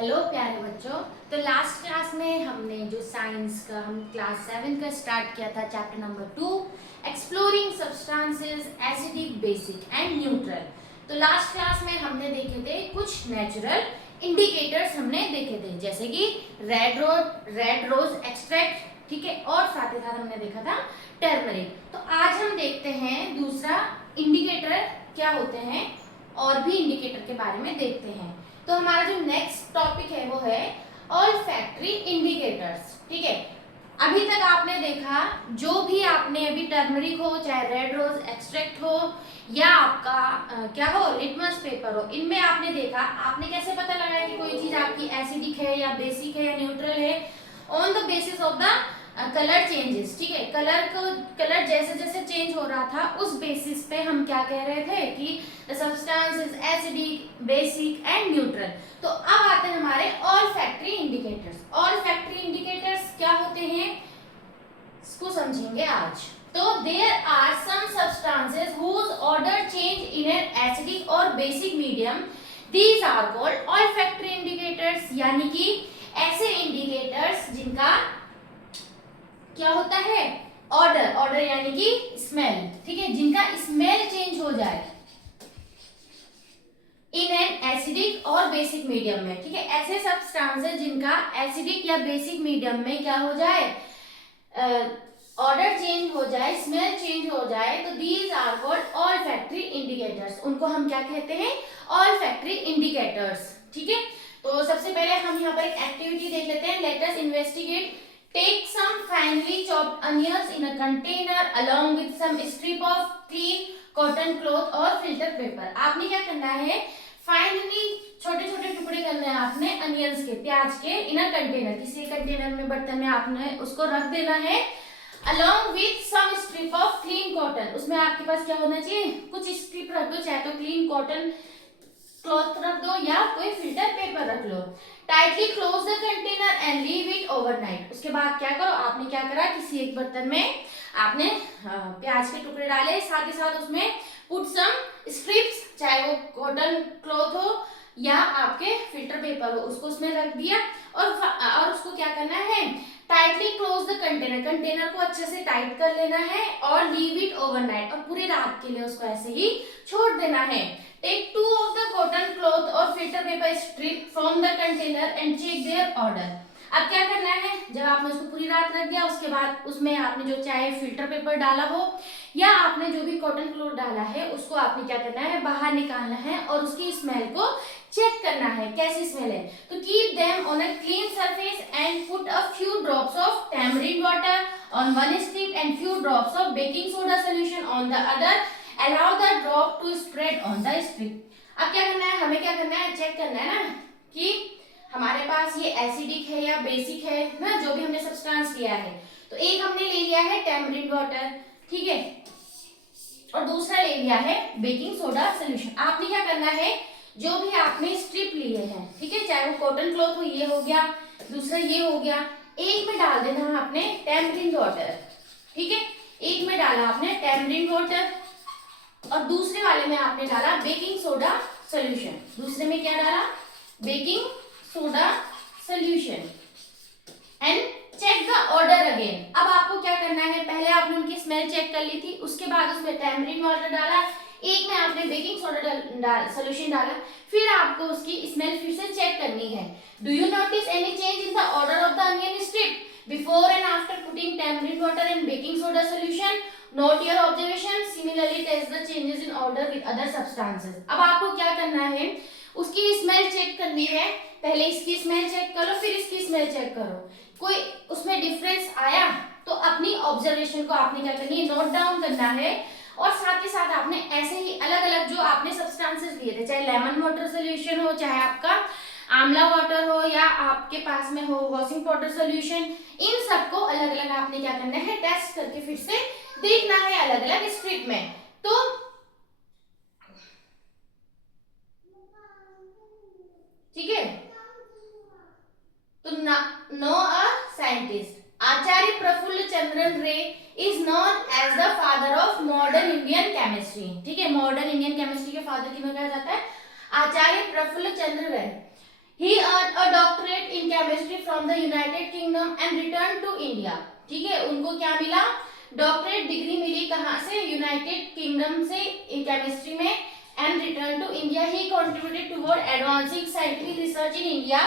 Hello प्यारे बच्चों। तो लास्ट क्लास में हमने जो साइंस का हम क्लास 7 का स्टार्ट किया था chapter number 2 exploring substances acidic basic and neutral. तो लास्ट क्लास में हमने देखे थे कुछ नेचुरल इंडिकेटर्स हमने देखे थे, जैसे कि रेड रोज एक्सट्रैक्ट, ठीक है, और साथ ही साथ हमने देखा था टर्मरिक। तो आज हम देखते हैं दूसरा इंडिकेटर क्या होते हैं और भी इंडिकेटर के बारे में देखते हैं। तो हमारा जो नेक्स्ट टॉपिक है वो है ऑल्फैक्टरी इंडिकेटर्स, ठीक है। अभी तक आपने देखा जो भी आपने अभी टर्मरिक हो, चाहे रेड रोज एक्सट्रैक्ट हो या आपका क्या हो लिटमस पेपर हो, इनमें आपने देखा आपने कैसे पता लगाया कि कोई चीज आपकी एसिडिक है या बेसिक है या न्यूट्रल है, on the basis of the colour changes, ठीक है। कलर जैसे जैसे चेंज हो रहा था उस बेसिस पे हम क्या कह रहे थे कि the substance is acidic, basic and neutral. तो अब आते हैं हमारे ऑल्फैक्टरी इंडिकेटर्स। ऑल्फैक्टरी इंडिकेटर्स क्या होते हैं इसको समझेंगे आज। तो there are some substances whose order change in an acidic और basic medium, these are called olfactory indicators. यानी कि ऐसे इंडिकेटर्स जिनका क्या होता है ऑर्डर यानी कि स्मेल, ठीक है, जिनका स्मेल चेंज हो जाए इन एन एसिडिक और बेसिक मीडियम में, ठीक है। ऐसे सब्सटेंसेस जिनका एसिडिक या बेसिक मीडियम में क्या हो जाए ऑर्डर चेंज हो जाए, स्मेल चेंज हो जाए, तो these are called olfactory indicators. उनको हम क्या कहते हैं ऑल्फैक्टरी इंडिकेटर्स, ठीक है। तो सबसे पहले हम यहाँ पर एक एक्टिविटी देख लेते हैं। Late us investigate. Take some finely chopped onions in a container along with some strip of clean cotton cloth और filter paper। आपने क्या करना है, फाइनली छोटे छोटे टुकड़े करने हैं आपने अनियंस के, प्याज के, इन अ कंटेनर, किसी कंटेनर में बर्तन में आपने उसको रख देना है। along with some strip of clean cotton, उसमें आपके पास क्या होना चाहिए, कुछ स्ट्रिप रख दो, चाहे तो क्लीन कॉटन क्लॉथ रख दो या कोई फिल्टर पेपर रख लो। Tightly close the container and leave it overnight. उसके बाद क्या करो, आपने क्या करा, किसी एक बर्तन में आपने प्याज के टुकड़े डाले, साथ ही साथ उसमें पुट सम स्ट्रिप्स, चाहे वो कॉटन क्लॉथ हो या आपके फिल्टर पेपर हो, उसको उसमें रख दिया और उसको क्या करना है, टाइटली क्लोज द कंटेनर को अच्छे से टाइट कर लेना है और लीव इट ओवरनाइट, और पूरी रात के लिए उसको ऐसे ही छोड़ देना है। Take 2 of the cotton cloth or filter paper strip from the container and check their order। अब क्या करना है, जब आपने उसको पूरी रात रख दिया उसके बाद उसमें आपने जो चाहे फिल्टर पेपर डाला हो या आपने जो भी कॉटन क्लॉथ डाला है उसको आपने क्या करना है, बाहर निकालना है और उसकी स्मेल को चेक करना है कैसी स्मेल है। तो keep them on a clean surface and put a few drops of tamarind water on one strip and few drops of baking soda solution on the other. Allow the drop to spread on the strip। अब क्या करना है, हमें क्या करना है, check करना है ना कि हमारे पास ये एसिडिक है या बेसिक है ना, जो भी हमने सब्सटेंस लिया है। तो एक हमने ले लिया है टैमरिंड वाटर, ठीक है, और दूसरा ले लिया है बेकिंग सोडा सोल्यूशन। आपने क्या करना है, जो भी आपने स्ट्रिप लिए हैं, ठीक है, चाहे वो कॉटन क्लॉथ हो, ये हो गया, दूसरा ये हो गया, एक में डाल देना है आपने टैमरिंड वाटर, ठीक है, एक में डाला आपने टैमरिंड वाटर और दूसरे वाले में आपने डाला बेकिंग सोडा सॉल्यूशन। दूसरे में क्या डाला, baking soda solution and check the order again. अब आपको क्या करना है, पहले आपने उनकी स्मेल चेक कर ली थी, उसके बाद उसमें टैमरिंड वाटर डाला, एक में आपने बेकिंग सोडा सॉल्यूशन डाला, फिर आपको उसकी स्मेल फिर से चेक करनी है। Do you notice any change in the order of the onion strip before and after putting tamarind water and baking soda solution? Note your observation. Similarly, test the changes in order with other substances। अब आपको क्या करना है, उसकी smell check करनी है। पहले इसकी स्मेल चेक करो, फिर इसकी स्मेल चेक करो, कोई उसमें डिफरेंस आया तो अपनी ऑब्जर्वेशन को आपने क्या करनी है, नोट डाउन करना है। और साथ ही साथ आपने ऐसे ही अलग अलग जो आपने सब्सटेंसेस लिए थे, चाहे लेमन वाटर सोल्यूशन हो, चाहे आपका आंवला वाटर हो या आपके पास में हो वॉशिंग पाउडर सोल्यूशन, इन सबको अलग अलग आपने क्या करना है, टेस्ट करके फिर से देखना है अलग अलग स्ट्रिप में। तो ठीक है, तो know a scientist Acharya Prafulla Chandran Ray is known as the father of modern Indian chemistry, ठीक है, मॉडर्न इंडियन केमिस्ट्री के फादर की में कहा जाता है आचार्य प्रफुल्ल चंद्र रे। He earned a doctorate in chemistry from the United Kingdom and returned to India. ठीक है, उनको क्या मिला, डॉक्टरेट डिग्री मिली, कहाँ से, यूनाइटेड किंगडम से इन केमिस्ट्री में, and return to India. He contributed toward advancing scientific research in India.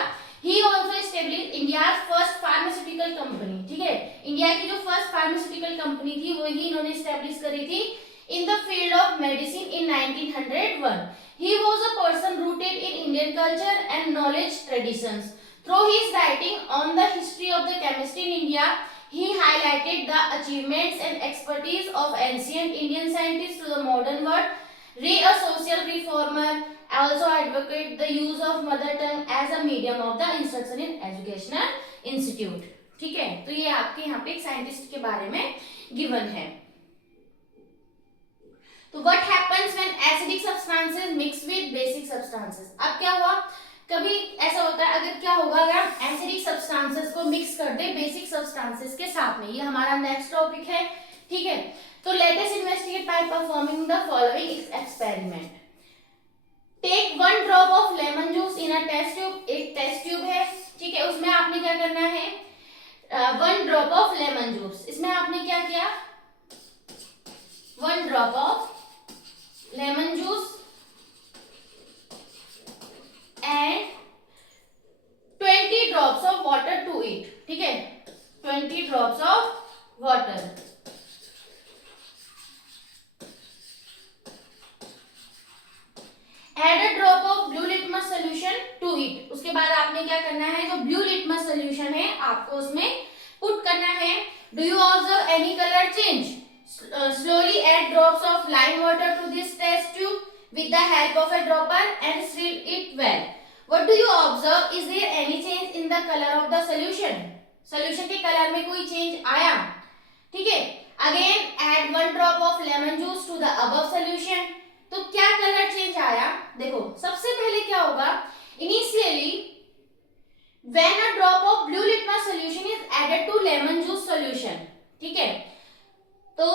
He also established India's first pharmaceutical company. ठीक है, इंडिया की जो फर्स्ट फार्मास्यूटिकल कंपनी थी वो ही इन्होंने एस्टैब्लिश करी थी in the field of medicine in 1901. He was a person rooted in Indian culture and knowledge traditions. Through his writing on the history of the chemistry in India, he highlighted the achievements and expertise of ancient Indian scientists to the modern world. A social reformer, also advocated the use of mother tongue as a medium of the instruction in educational institute. ठीक है, तो ये आपके यहाँ पे एक scientist के बारे में गिवन है. तो what happens when acidic substances mix with basic substances? अब क्या हुआ, कभी ऐसा होता है, अगर क्या होगा, अगर हम एसिडिक सब्सटेंसेस को मिक्स कर दे बेसिक सब्सटेंसेस के साथ में. ये हमारा नेक्स्ट टॉपिक है. ठीक है, तो let us investigate by performing the following experiment. Take 1 drop of lemon juice in a test tube. एक टेस्ट ट्यूब है, ठीक है, उसमें आपने क्या करना है, 1 ड्रॉप ऑफ लेमन जूस. इसमें आपने क्या किया, 1 drop of lemon juice and 20 drops of water to it. ठीक है, 20 drops of water. Add a drop of blue litmus solution to it. उसके बाद आपने क्या करना है, जो blue litmus solution है आपको उसमें पुट करना है. Do you observe any color change? Slowly add drops of lime water to this test tube with the help of a dropper and seal it well. What do you observe? Is there any change in the color of the solution? Solution के colour में कोई change आया? ठीक है. Again add 1 drop of lemon juice to the above solution. तो क्या colour change आया, देखो सबसे पहले क्या होगा, initially when a drop of blue litmus solution is added to lemon juice solution. ठीक है, तो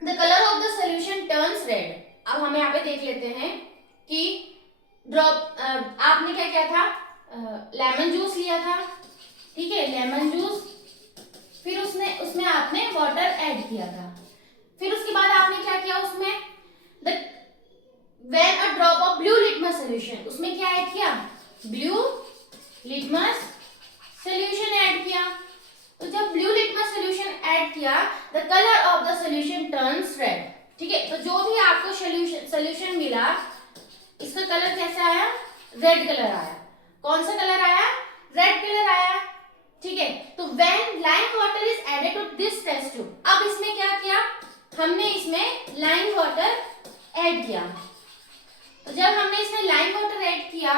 the color of the solution turns red. अब हम यहाँ पे देख लेते हैं कि ड्रॉप आपने क्या किया था, लेमन जूस लिया था. ठीक है, लेमन जूस, फिर उसमें आपने वाटर ऐड किया था. फिर उसके बाद आपने क्या किया, उसमें when a drop of blue litmus solution, उसमें क्या ऐड किया, ब्लू लिटमस सोल्यूशन ऐड किया. तो जब ब्लू लिटमस सोल्यूशन ऐड किया, the colour of the solution turns red. ठीक है, तो जो भी आपको सोल्यूशन मिला, इसका कलर कैसा आया, रेड कलर आया. कौन सा कलर आया, रेड कलर आया. ठीक है, तो when lime water is added to this test tube, अब इसमें क्या किया, हमने इसमें लाइम वाटर ऐड किया. तो जब हमने इसमें लाइम वाटर ऐड किया,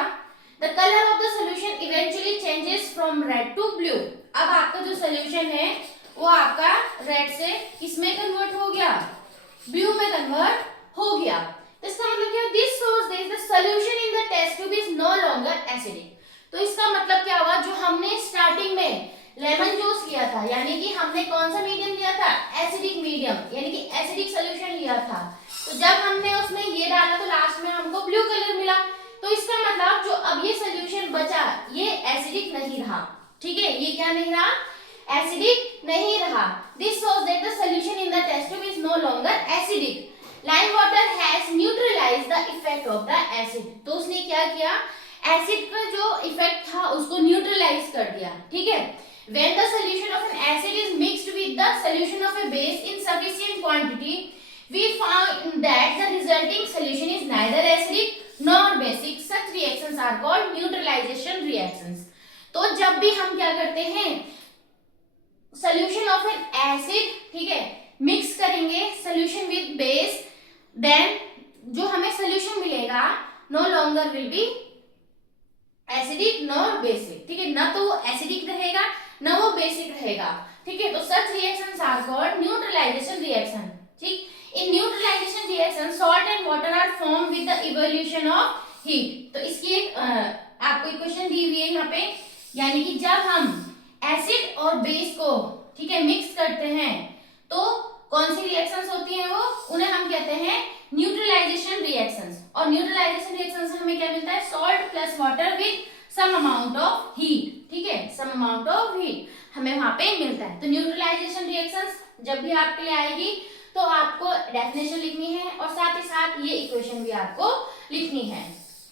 the colour of the solution eventually changes from red to blue. अब आपका जो सोल्यूशन है वो आपका रेड से किसमें कन्वर्ट हो गया, ब्लू में कन्वर्ट हो गया. तो इसका मतलब क्या, this shows that the solution in the test tube is no longer acidic. तो इसका मतलब क्या हुआ, जो हमने स्टार्टिंग में लेमन जूस लिया था, यानी कि हमने कौन सा मीडियम लिया था, एसिडिक मीडियम, यानी कि एसिडिक सॉल्यूशन लिया था. तो जब हमने उसमें ये डाला तो लास्ट में हमको ब्लू कलर मिला. तो इसका मतलब जो अब ये सॉल्यूशन बचा ये एसिडिक नहीं रहा. ठीक है, ये क्या नहीं रहा, एसिडिक नहीं रहा. This shows that the solution in the test tube is no longer acidic. Lime water has neutralised the effect of the acid. तो उसने क्या किया, एसिड का जो इफेक्ट था उसको न्यूट्रलाइज कर दिया. ठीक है, when the solution of an acid is mixed with the solution of a base in sufficient quantity, we found that the resulting solution is neither acidic nor basic. Such reactions are called neutralization reactions. तो जब भी हम क्या करते हैं, solution of an acid, ठीक है, mix करेंगे solution with base, then जो हमें solution मिलेगा no longer will be acidic nor basic. ठीक है, ना तो वो acidic रहेगा ना वो बेसिक रहेगा. ठीक है, तो such reactions are called neutralization reaction. ठीक, in neutralization reaction salt and water are formed with the evolution of heat. तो इसकी एक आपको इक्वेशन दी हुई है यहाँ पे, यानी कि जब हम एसिड और बेस को, ठीक है, मिक्स करते हैं तो कौन सी रिएक्शंस होती हैं, वो उन्हें हम कहते हैं न्यूट्रलाइजेशन रिएक्शंस. और न्यूट्रलाइजेशन रिएक्शन से हमें क्या मिलता है, salt plus water with some amount of heat, ठीक है, सम अमाउंट ऑफ हीट हमें वहां पे मिलता है। तो न्यूट्रलाइजेशन रिएक्शंस जब भी आपके लिए आएगी तो आपको डेफिनेशन लिखनी है और साथ ही साथ ये इक्वेशन भी आपको लिखनी है,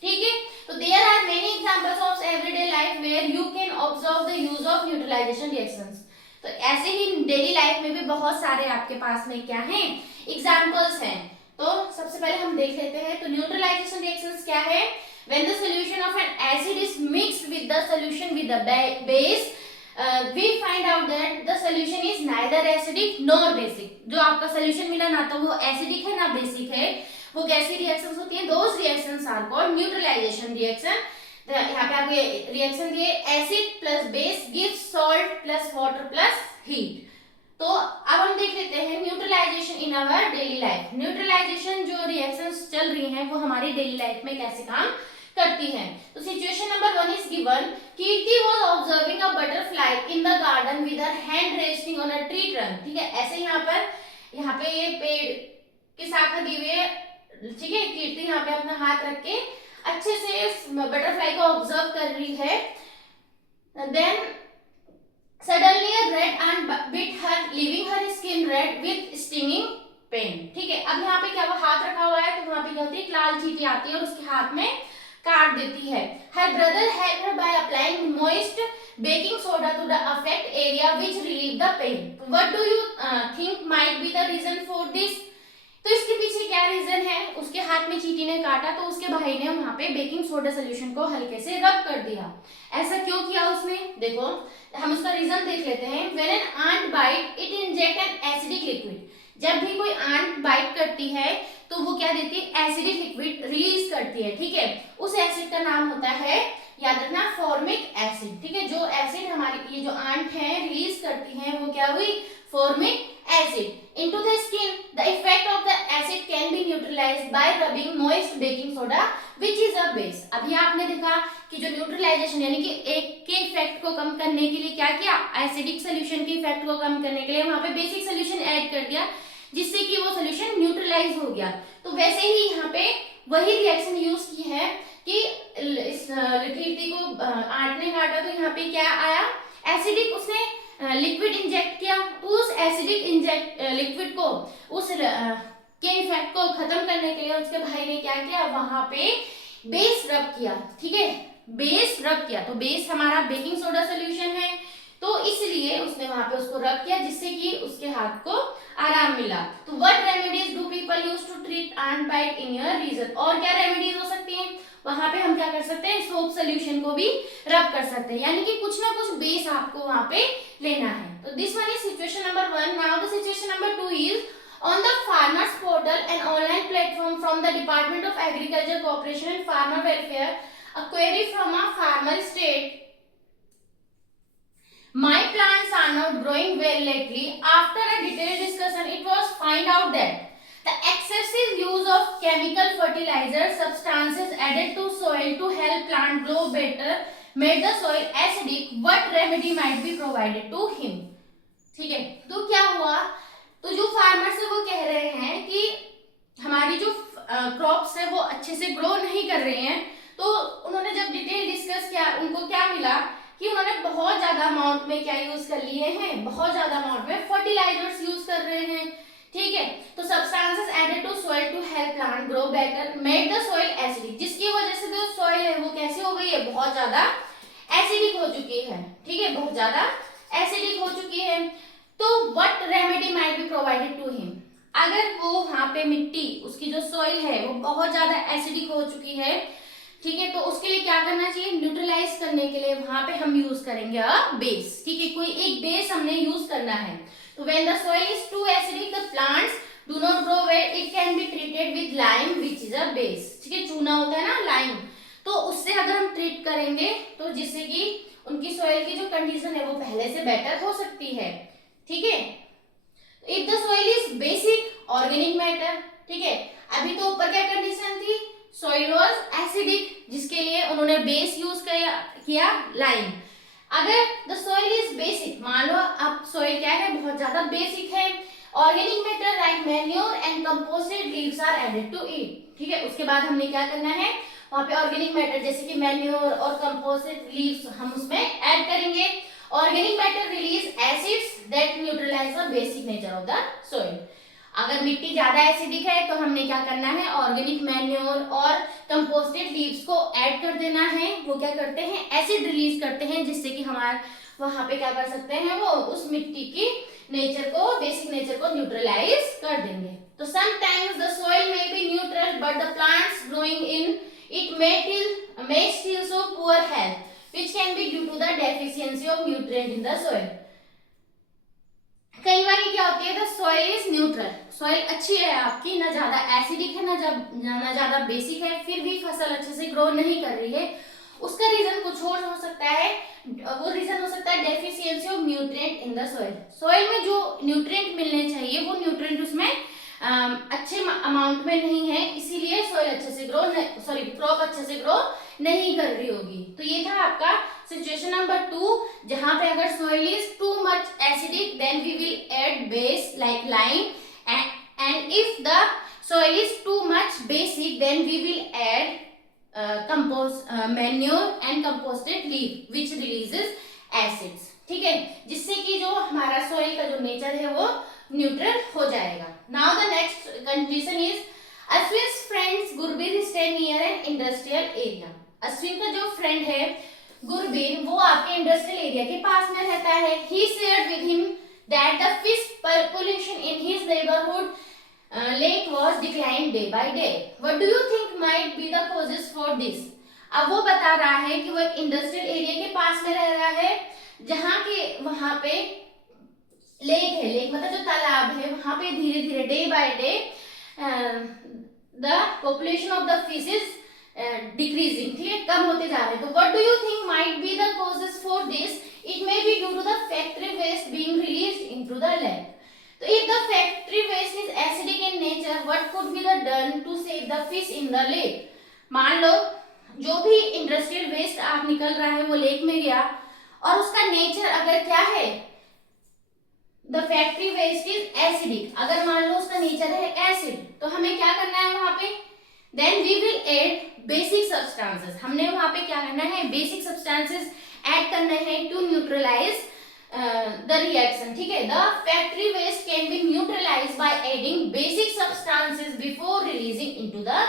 ठीक है। तो there are many examples of everyday life where you can observe the use of neutralisation reactions. तो ऐसे ही डेली लाइफ में भी बहुत सारे आपके पास में क्या हैं, एग्जांपल्स हैं। तो सबसे पहले हम देख लेते हैं। तो न्यूट्रलाइजेशन रिएक्शंस क्या है, when the solution of an acid is mixed with the solution with the base, we find out that the solution is neither acidic nor basic। जो आपका सोल्यूशन मिला ना तो वो एसिडिक है ना बेसिक है, वो कैसी रिएक्शंस होती हैं, those reactions are called neutralisation reaction. यहाँ पे आपको रिएक्शन दिए acid plus base gives salt plus water plus heat. तो अब हम देख लेते हैं neutralisation in our daily life. Neutralisation जो रिएक्शंस चल रही हैं वो हमारी डेली लाइफ में कैसे काम करती है। तो situation number 1 is given, Kirti was observing a butterfly in the garden with her hand resting on a tree trunk, ठीक है। ऐसे यहाँ पे ये पेड़ की शाखा दी हुई है, ठीक है। कीर्ति यहाँ पे अपना हाथ रख के अच्छे से इस बटरफ्लाई को ऑब्जर्व कर रही है। Then suddenly a red ant bit her, leaving her skin red with stinging pain, ठीक है। अब यहाँ पे क्या, वो हाथ रखा हुआ है तो वहां पे क्या होती है, लाल चींटी आती है और उसके हाथ में काट देती है। Her brother helped her by applying moist baking soda to the affected area which relieved the pain. What do you think might be the reason for this? तो इसके पीछे क्या रीजन है, उसके हाथ में चींटी ने काटा तो उसके भाई ने वहां पे बेकिंग सोडा सोल्यूशन को हल्के से रब कर दिया। ऐसा क्यों किया उसने, देखो हम उसका रीजन देख लेते हैं। When an ant bite, it inject an acidic liquid। जब भी कोई आंट बाइट करती है तो वो क्या देती है, एसिडिक लिक्विड रिलीज करती है, ठीक है। उस एसिड का नाम होता है, याद रखना, फॉर्मिक एसिड, ठीक है। जो एसिड हमारी ये जो आंट है रिलीज करती है वो क्या हुई, formic acid into the skin. The effect of the acid can be neutralised bye rubbing moist baking soda which is a base. अभी आपने देखा कि जो न्यूट्रलाइजेशन यानी कि एक के इफेक्ट को कम करने के लिए क्या किया, एसिडिक सोल्यूशन के इफेक्ट को कम करने के लिए वहां पे बेसिक सोल्यूशन ऐड कर दिया जिससे कि वो सोल्यूशन न्यूट्रलाइज हो गया। तो वैसे ही यहाँ पे वही रिएक्शन यूज की है कि इस कीर्ति को आंट ने काटा तो यहाँ पे क्या आया, एसिडिक उसने लिक्विड इंजेक्ट किया। तो उस एसिडिक लिक्विड को उस के इफेक्ट को खत्म करने के लिए उसके भाई ने क्या किया, वहां पे बेस रब किया, ठीक है, बेस रब किया। तो बेस हमारा बेकिंग सोडा सोल्यूशन है तो इसलिए उसने वहां पे उसको रब किया जिससे कि उसके हाथ को आराम मिला। तो what remedies do people use to treat ant bite in your region, और क्या रेमेडीज हो सकती हैं, वहां पे हम क्या कर सकते हैं, सोप सोल्यूशन को भी रब कर सकते हैं, यानी कि कुछ ना कुछ बेस आपको वहां पे लेना है। तो this one is situation number 1। Now the situation number 2 is on the farmers portal, an online platform from the Department of Agriculture, Cooperation and Farmer Welfare, a query from a farmer state, my plants are not growing well lately. After a detailed discussion, it was find out that the excessive use of chemical fertilizer substances added to soil to help plant grow better made the soil acidic. What remedy might be provided to him? ठीक है, तो क्या हुआ, तो जो farmer से वो कह रहे हैं कि हमारी जो क्रॉप्स है वो अच्छे से ग्रो नहीं कर रही हैं। तो उन्होंने जब डिटेल डिस्कस किया उनको क्या मिला कि उन्होंने बहुत ज्यादा अमाउंट में क्या यूज कर लिए हैं, बहुत ज्यादा अमाउंट में फर्टिलाइजर्स यूज कर रहे हैं, ठीक है। तो substances added to soil to help plant grow better made the soil acidic, जिसकी वजह से जो सॉइल है वो कैसी हो गई है, बहुत ज्यादा एसिडिक हो चुकी है, ठीक है, बहुत ज्यादा एसिडिक हो चुकी है। तो what remedy might be provided to him, अगर वो वहां पे मिट्टी उसकी जो सॉइल है वो बहुत ज्यादा एसिडिक हो चुकी है, ठीक है, तो उसके लिए क्या करना चाहिए, न्यूट्रलाइज करने के लिए वहां पे हम यूज करेंगे बेस, ठीक है, कोई एक बेस हमने यूज करना है। तो when the soil is too acidic the plants do not grow well, it can be treated with lime which is a base, ठीक है, चूना होता है ना लाइम, तो उससे अगर हम ट्रीट करेंगे तो जिससे कि उनकी सॉइल की जो कंडीशन है वो पहले से बेटर हो सकती है, ठीक है। If the soil is basic organic matter, ठीक है, अभी तो ऊपर क्या कंडीशन थी, सॉइल वाज एसिडिक जिसके लिए उन्होंने बेस यूज किया लाइम। अगर द सॉइल इज बेसिक, मान लो अब सॉइल क्या है, बहुत ज्यादा बेसिक है, organic matter like manure and composted leaves are added to it, ठीक है, उसके बाद हमने क्या करना है, वहाँ पे ऑर्गेनिक मैटर जैसे कि मैन्योर और कंपोजिट लीव्स हम उसमें ऐड करेंगे। Organic matter release acids that neutralise the basic nature of the soil. अगर मिट्टी ज्यादा एसिडिक है तो हमने क्या करना है, ऑर्गेनिक मैन्योर और कंपोस्टेड लीव्स को ऐड कर देना है। वो क्या करते हैं, एसिड रिलीज करते हैं, जिससे कि हमारे वहां पे क्या कर सकते हैं, वो उस मिट्टी की नेचर को, बेसिक नेचर को न्यूट्रलाइज कर देंगे। तो sometimes the soil may be neutral but the plants growing in it may still show poor health which can be due to the deficiency of nutrient in the soil। कई बार क्या होती है, the soil is neutral, soil अच्छी है आपकी, ना ज्यादा acidic है ना ज्यादा बेसिक है, फिर भी फसल अच्छे से ग्रो नहीं कर रही है। उसका रीजन कुछ और हो सकता है, वो रीजन हो सकता है deficiency of nutrient in the soil. Soil में जो न्यूट्रिएंट मिलने चाहिए वो न्यूट्रिएंट उसमें अच्छे अमाउंट में नहीं है, इसीलिए सॉइल अच्छे से क्रॉप अच्छे से ग्रो नहीं कर रही होगी। तो ये था आपका सिचुएशन नंबर 2, जहां पे अगर soil is too much acidic then we will add base like lime, and if the soil is too much basic then we will add manure and composted leaf which releases acids. ठीक है, जिससे कि जो हमारा soil का जो nature है वो न्यूट्रल हो जाएगा। Now the next condition is Ashwin's friends Gurbir stay near an industrial area. Ashwin का जो फ्रेंड है गुरबीर, वो आपके इंडस्ट्रियल एरिया के पास में रहता है। He shared with him that the fish population in his neighbourhood lake was declined day by day. What do you think might be the causes for this? अब वो बता रहा है कि वो एक इंडस्ट्रियल एरिया के पास में रह रहा है, जहाँ के वहां पे लेक है, लेक मतलब जो तालाब है, वहां पे धीरे धीरे day by day the population of the fish is decreasing, ठीक है, कम होते जा रहे हैं। तो what do you think might be the causes for this? It may be due to the factory waste being released into the lake. तो if the factory waste is acidic in nature, what could be the done to save the fish in the lake? मान लो जो भी industrial waste आप निकल रहा है वो lake में गया, और उसका नेचर अगर क्या है, the factory waste is acidic, अगर मान लो उसका नेचर है एसिड, तो हमें क्या करना है वहां पे, then we will add basic substances. हमने वहां पे क्या करना है, बेसिक सब्सटेंसेस ऐड करना है टू न्यूट्रलाइज the reaction। ठीक है, the factory waste can be neutralized by adding basic substances before releasing into the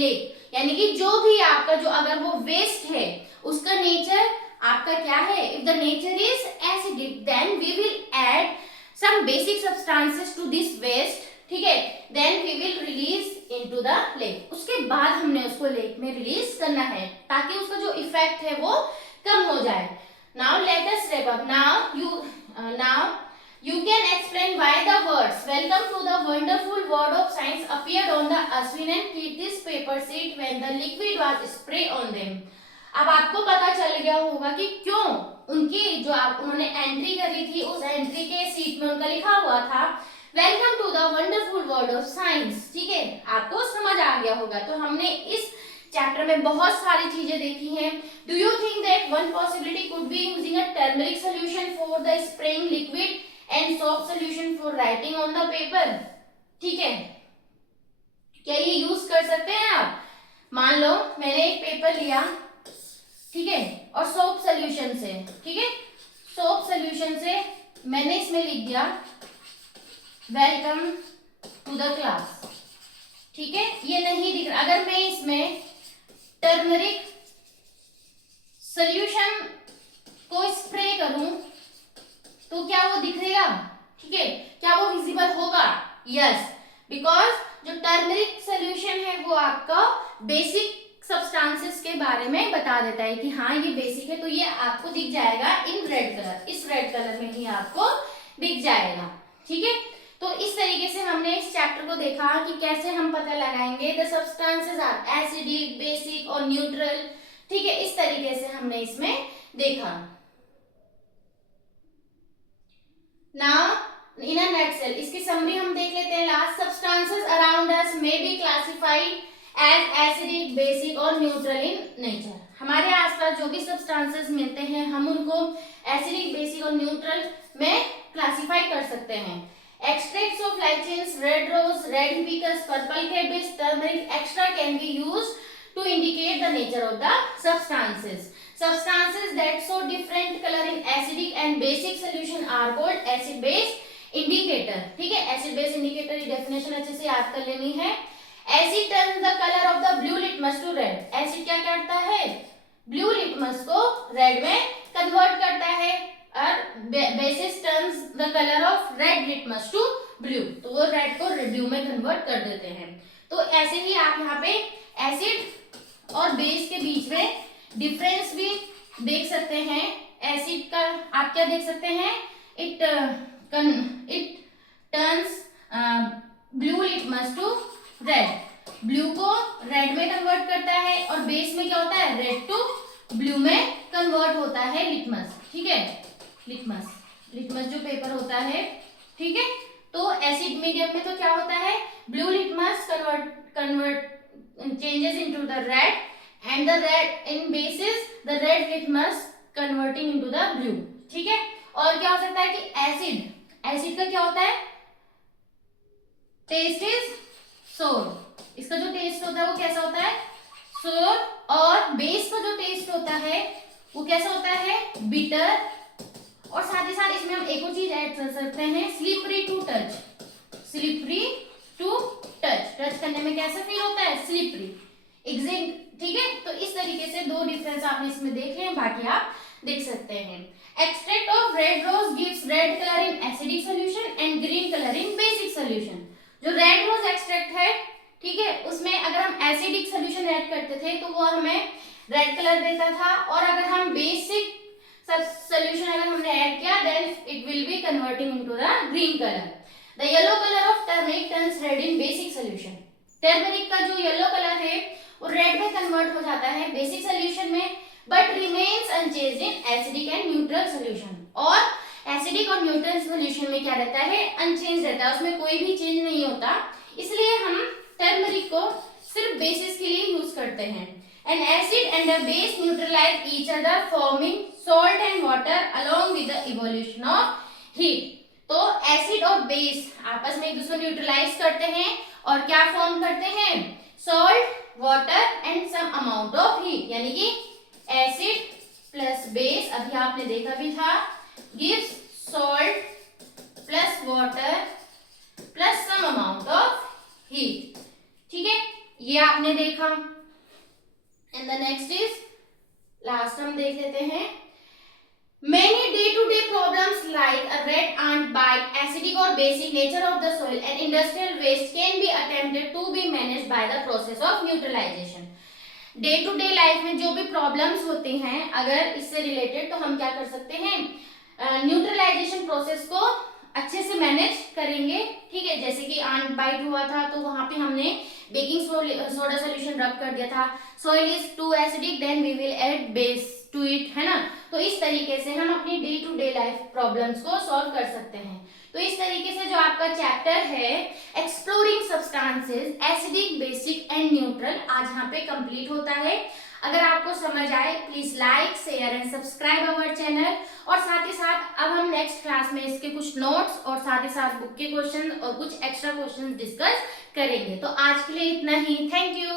lake। यानी कि जो भी आपका जो अगर वो वेस्ट है उसका नेचर आपका क्या है, if the nature is acidic then we will add some basic substances to this waste, ठीक है, then we will release into the lake। उसके बाद हमने उसको लेक में रिलीज करना है ताकि उसका जो इफेक्ट है वो कम हो जाए। Now let us wrap up. Now you can explain why the words "Welcome to the wonderful world of science" appeared on the Ashwin and Kirti's paper sheet when the liquid was sprayed on them। अब आपको पता चल गया होगा कि क्यों उनकी जो उन्होंने एंट्री करी थी, उस एंट्री के शीट में उनका लिखा हुआ था welcome to the wonderful world of science. ठीक है, आपको समझ आ गया होगा। तो हमने इस चैप्टर में बहुत सारी चीजें देखी हैं। Do you think that one possibility could be using a turmeric solution for the spraying liquid and soap solution for writing on the paper? ठीक है, क्या ये यूज कर सकते हैं आप? मान लो मैंने एक पेपर लिया, ठीक है, और सोप सॉल्यूशन से, ठीक है, सोप सॉल्यूशन से मैंने इसमें लिख दिया वेलकम टू द क्लास। ठीक है, ये नहीं दिख रहा। अगर मैं इसमें टर्मरिक सॉल्यूशन को स्प्रे करूं तो क्या वो दिखेगा? ठीक है, क्या वो विजिबल होगा? यस, बिकॉज जो टर्मरिक सॉल्यूशन है वो आपका बेसिक सब्सटेंसेस के बारे में बता देता है कि हाँ ये बेसिक है, तो ये आपको दिख जाएगा इन रेड कलर, इस रेड कलर में ही आपको दिख जाएगा। ठीक है, तो इस तरीके से हमने इस चैप्टर को देखा कि कैसे हम पता लगाएंगे the substances are acidic, basic और न्यूट्रल। ठीक है, इस तरीके से हमने इसमें देखा। नाउ इन अ नटसेल इसकी समरी हम देख लेते हैं। Last substances around us may be classified as acidic, basic और न्यूट्रल इन नेचर। हमारे आसपास जो भी सब्सटेंसेस मिलते हैं हम उनको एसिडिक, बेसिक और न्यूट्रल में क्लासिफाई कर सकते हैं। Extracts of lichens, red rose, red hibiscus, purple cabbage, turmeric extra can be used to indicate the nature of the substances. Substances that show different color in acidic and basic solution are called acid base indicator. ठीक है, acid base indicator की definition अच्छे से याद कर लेनी है. Acid turns the color of the blue litmus to red. Acid क्या करता है? ब्लू लिटमस को रेड में कन्वर्ट करता है और basis turns the colour of red litmus to blue, तो वो रेड को ब्लू में कन्वर्ट कर देते हैं. तो ऐसे ही आप यहाँ पे एसिड और बेस के बीच में डिफरेंस भी देख सकते हैं. एसिड का आप क्या देख सकते हैं? It turns blue litmus to red, blue को रेड में कन्वर्ट करता है और बेस में क्या होता है? रेड टू ब्लू में कन्वर्ट होता है लिटमस. ठीक है, लिटमस जो पेपर होता है. ठीक है, तो एसिड मीडियम में तो क्या होता है? Blue litmus convert changes into the red and the red in basis the red litmus converting into the blue. ठीक है, और क्या हो सकता है कि एसिड का क्या होता है? टेस्ट इज सोर. इसका जो टेस्ट होता है वो कैसा होता है? सोर. और बेस का जो टेस्ट होता है वो कैसा होता है? बिटर. और साथ ही साथ इसमें हम एक और चीज ऐड कर सकते हैं, स्लिपरी टू टच. टच करने में कैसा फील होता है? स्लिपरी. ठीक है, तो इस तरीके से दो डिफरेंस आपने इसमें देख लिए, बाकी आप देख सकते हैं. Extract of red rose gives red colour in acidic solution and green colour in basic solution. जो रेड रोज एक्सट्रैक्ट है, ठीक है, उसमें अगर हम एसिडिक सॉल्यूशन ऐड करते थे तो वो हमें रेड कलर देता था, और अगर हम बेसिक सॉल्यूशन अगर हमने ऐड किया then it will be converting into the green colour. The yellow colour of turmeric turns red in basic solution. Turmeric का जो येलो कलर है वो रेड में कन्वर्ट हो जाता है बेसिक सॉल्यूशन में, but remains unchanged in acidic and neutral solution. और एसिडिक और न्यूट्रल सॉल्यूशन में क्या रहता है? अनचेंज रहता है, उसमें कोई भी चेंज नहीं होता. इसलिए हम टर्मरिक को सिर्फ बेसिस के लिए यूज करते हैं. An acid and a base neutralize each other forming salt and water along with the evolution of heat. तो एसिड और बेस आपस में एक दूसरे को न्यूट्रलाइज करते हैं और क्या फॉर्म करते हैं? Salt, water and some amount of heat. यानी कि एसिड प्लस बेस, अभी आपने देखा भी था, gives salt plus water plus some amount of heat. ठीक है, ये आपने देखा. And the next is last हम देख लेते हैं. Many day-to-day problems like a red ant bite, acidic or basic nature of the soil and industrial waste can be attempted to be managed by the process of neutralization. Day to day life में जो भी problems होती हैं अगर इससे related, तो हम क्या कर सकते हैं? न्यूट्रलाइजेशन प्रोसेस को अच्छे से मैनेज करेंगे. ठीक है, जैसे कि आंट बाइट हुआ था तो वहां पे हमने बेकिंग सोडा सोल्यूशन रब कर दिया था. Soil is too acidic then we will add base to it, है ना. तो इस तरीके से हम अपनी day to day life problems को सॉल्व कर सकते हैं. तो इस तरीके से जो आपका चैप्टर है exploring substances acidic, basic and neutral आज यहाँ पे कंप्लीट होता है. अगर आपको समझ आए please like, share and subscribe our channel. और साथ ही साथ अब हम नेक्स्ट क्लास में इसके कुछ नोट्स और साथ ही साथ बुक के क्वेश्चन और कुछ एक्स्ट्रा क्वेश्चन डिस्कस करेंगे. तो आज के लिए इतना ही. Thank you.